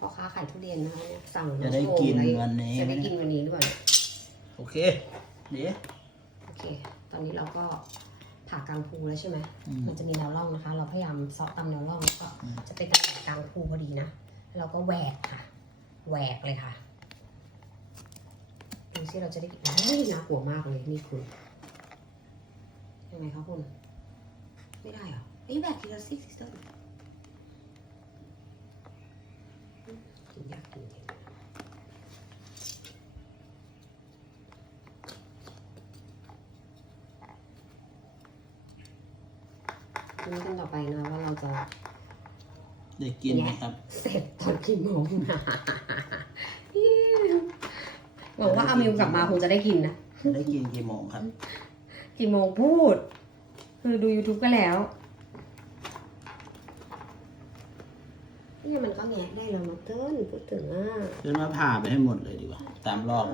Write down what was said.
พ่อค้าขายทุเรียนนะคะเนี่ยสั่งจะได้กินโอ่งวันนี้ จะไหมได้เนี่กิยนวันนี้หรือเปล่าเนี่ยโอเคเดี๋ยวโอเค ตอนนี้เราก็ผ่ากลางภูแล้วใช่ไหมอืมมันจะมีแนวร่องนะคะ เราพยายามเซาะตามแนวร่องแล้วก็อืมจะเป็นตำแหน่งกลางภูพอดีนะแล้วเราก็แหวกค่ะแหวกเลยค่ะดูสิเราจะได้กินไม่น่ากลัวมากเลยนี่คุณยังไงคะคุณไม่ได้เหรอเอ้ยแหวกทีละซิกซิสเตอร์ กินยากกินเย็นดูกันต่อไปนะว่าเราจะ ได้กินไหมครับ เสร็จตอนกี่โมงนะหวังว่าอามิวกลับมาคงจะได้กินนะจะได้กินกี่โมงครับ กี่โมงพูด คือดู YouTube ก็แล้ว นี่มันก็แงะได้แล้วมาเติ้ลพูดถึงอะเดินมาผ่าไปให้หมดเลยดีกว่า ตามรอบ